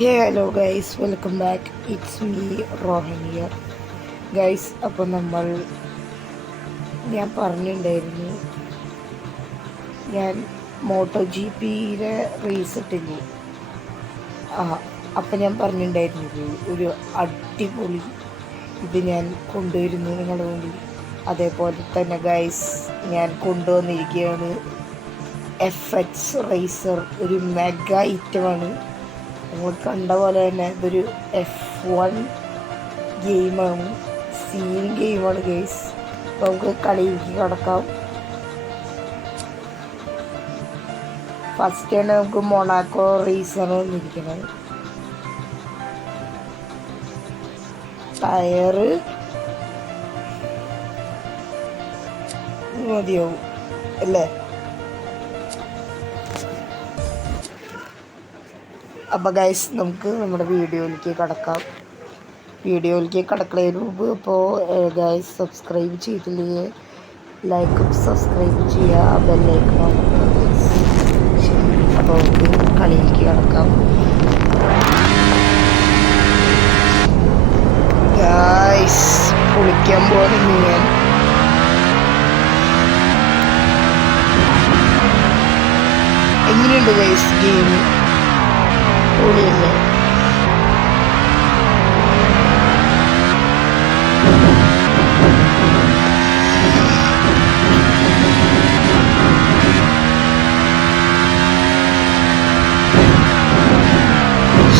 Hello guys, welcome back. It's me Rohan here. Guys, അപ്പോൾ ഞാൻ പറഞ്ഞിട്ടുണ്ടായിരുന്നു, ഞാൻ മോട്ടോ ജി പിയിലെ റേസ് ഇട്ടില്ലേ, അപ്പം ഞാൻ പറഞ്ഞിട്ടുണ്ടായിരുന്നത് ഒരു അടിപൊളി ഇത് ഞാൻ കൊണ്ടുവരുന്നു നിങ്ങളുടെ മുമ്പിൽ. അതേപോലെ തന്നെ ഗൈസ്, ഞാൻ കൊണ്ടുവന്നിരിക്കുകയാണ് FX റേസർ. ഒരു മെഗാ ഐറ്റമാണ്. നമ്മൾ കണ്ട പോലെ തന്നെ ഇതൊരു F1 ഗെയിമാണ്, സീൻ ഗെയിമാണ് ഗൈസ്. നമുക്ക് കളിയിലേക്ക് കടക്കാം. ഫസ്റ്റ് തന്നെ നമുക്ക് മൊണാക്കോ റേസർ വന്നിരിക്കണം. ടയറ് മതിയാവും അല്ലേ? അപ്പോൾ ഗൈസ്, നമുക്ക് നമ്മുടെ വീഡിയോയിലേക്ക് കടക്കുന്നതിന് മുമ്പ് ഇപ്പോൾ ഗൈസ് സബ്സ്ക്രൈബ് ചെയ്തില്ലെങ്കിൽ ലൈക്കും സബ്സ്ക്രൈബ് ചെയ്യുക, ബെല്ലൈക്കണം. അപ്പോൾ നമുക്ക് കളിയിലേക്ക് കടക്കാം. ഗൈസ്, പൊളിക്കാൻ പോകുന്നു ഞാൻ. എങ്ങനെയുണ്ട് ഗൈസ് ഗെയിം? പൊളിയല്ലേ?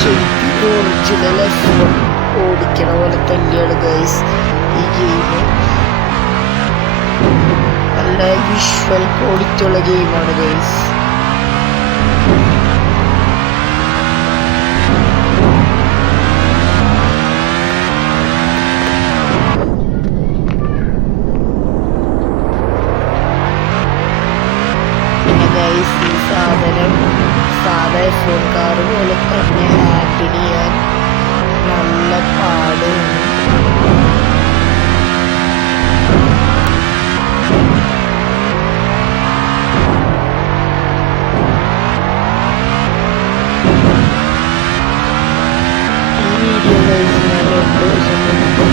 ശരിക്കും ഒറിജിനൽ F1 ഓടിക്കണ പോലെ തന്നെയാണ് ഗൈസ് ഈ ഗെയിം. നല്ല വിഷ്വൽ ക്വാളിറ്റി ഉള്ള ഗെയിമാണ് ഗൈസ്. ഈ സാധനം സാധാ F1 കാറ് പോലെ തന്നെ ഹാൻഡിൽ ചെയ്യാൻ നല്ല പാടാണ്. ഈ വീഡിയോ ഞാൻ 2 ദിവസം മുമ്പ്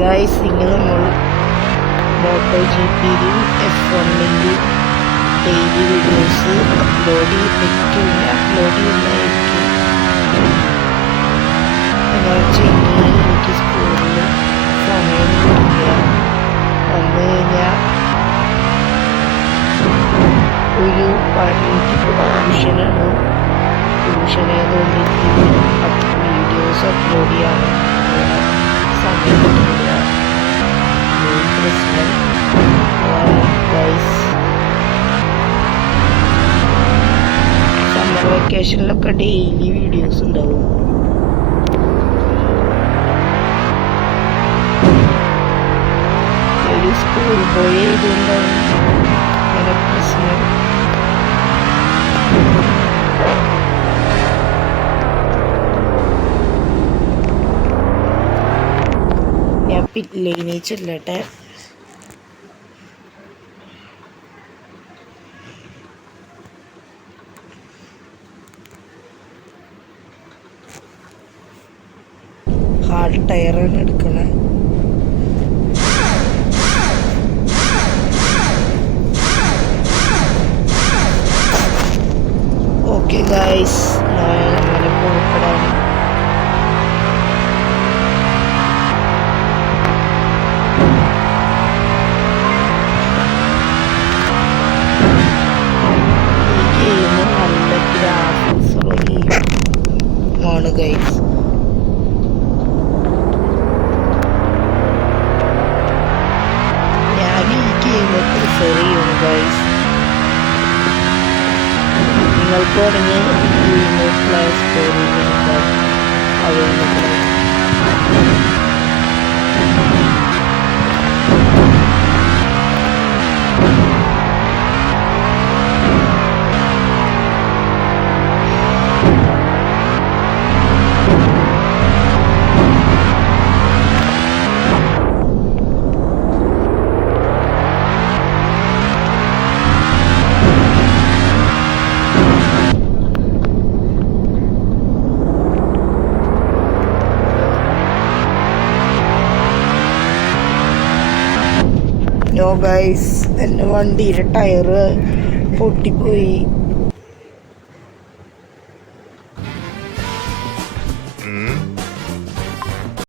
ഗൈസ്, ഇങ്ങനെ നമ്മൾ മോട്ടോ ജി പിയിലും F1ൻ്റെയും ഡെയിലി വീഡിയോസ് അപ്ലോഡ് ചെയ്യുന്നതായിരിക്കും. എന്താ വെച്ചാൽ എനിക്ക് സ്കൂളിൽ സമയം കിട്ടില്ല. വന്നു കഴിഞ്ഞാൽ ഒരു ട്യൂഷൻ ആയതുകൊണ്ട് വീഡിയോസ് അപ്ലോഡ് ചെയ്യാൻ സമയം കിട്ടില്ല. സമ്മർ വെക്കേഷനിലൊക്കെ ഡെയിലി വീഡിയോസ് ഉണ്ടാവും. ഒരു സ്കൂൾ പോയി ഇതുണ്ടാവും. അങ്ങനെ പ്രശ്നം. ഞാൻ പില്ലേനെ ചെല്ലട്ടെ. ഹാർഡ് ടയറാണ് എടുക്കണേ. ഓക്കെ ഗൈസ്, അങ്ങനെ പുറപ്പെടാണ്. ഈ ഗെയിം നല്ല ഗ്രാഫിക്സ് ഉള്ള ഗെയിമാണ് ഗൈസ്. പ്രിഫർ ചെയ്യുന്നു ഗൈസ്. നിങ്ങൾക്ക് വേണമെങ്കിൽ പ്ലേ സ്റ്റോറിൽ അവൈലബിൾ. ഗൈസ് എൻ്റെ വണ്ടിയുടെ ടയറ് പൊട്ടിപ്പോയി.